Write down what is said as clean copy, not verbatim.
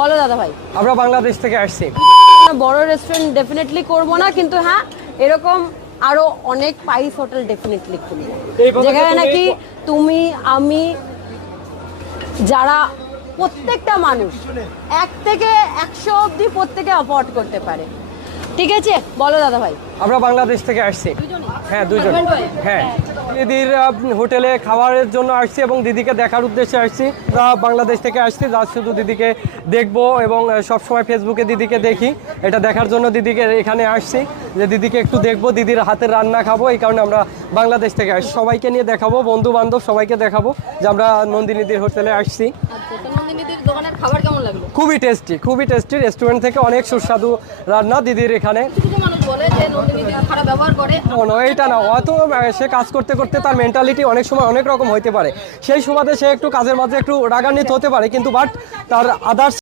বলো দাদা ভাই। আমরা বাংলাদেশ থেকে আসছি। বড় রেস্টুরেন্ট ডেফিনেটলি করবো না, কিন্তু হ্যাঁ এরকম আরো অনেক স্পাইস হোটেল ডেফিনেটলি খুলবো, যেখানে নাকি তুমি আমি যারা প্রত্যেকটা মানুষ 1 থেকে 100 অবধি প্রত্যেকে অ্যাফোর্ড করতে পারে। ঠিক আছে, বলো দাদা ভাই। আমরা বাংলাদেশ থেকে আসছি। হ্যাঁ, দুজন। হ্যাঁ, দিদির হোটেলে খাবারের জন্য আসছি এবং দিদিকে দেখার উদ্দেশ্যে আসছি। আমরা বাংলাদেশ থেকে আসছি, যা শুধু দিদিকে দেখবো এবং সবসময় ফেসবুকে দিদিকে দেখি, এটা দেখার জন্য দিদিকে এখানে আসছি, যে দিদিকে একটু দেখবো, দিদির হাতের রান্না খাবো। এই কারণে আমরা বাংলাদেশ থেকে আসছি। সবাইকে নিয়ে দেখাবো, বন্ধু বান্ধব সবাইকে দেখাবো যে আমরা নন্দিনীদির হোটেলে আসছি। নন্দিনীদির দোকানের খাবার কেমন লাগলো? খুবই টেস্টি, খুবই টেস্টি। রেস্টুরেন্ট থেকে অনেক সুস্বাদু রান্না দিদির এখানে। বলে যে নন্দিনীদির খারাপ ব্যবহার করে, এইটা না, হয়তো সে কাজ করতে করতে তার মেন্টালিটি অনেক সময় অনেক রকম হইতে পারে, সেই সুবাদে সে একটু কাজের মাঝে একটু রাগান্বিত হতে পারে, কিন্তু বাট তার আদার্স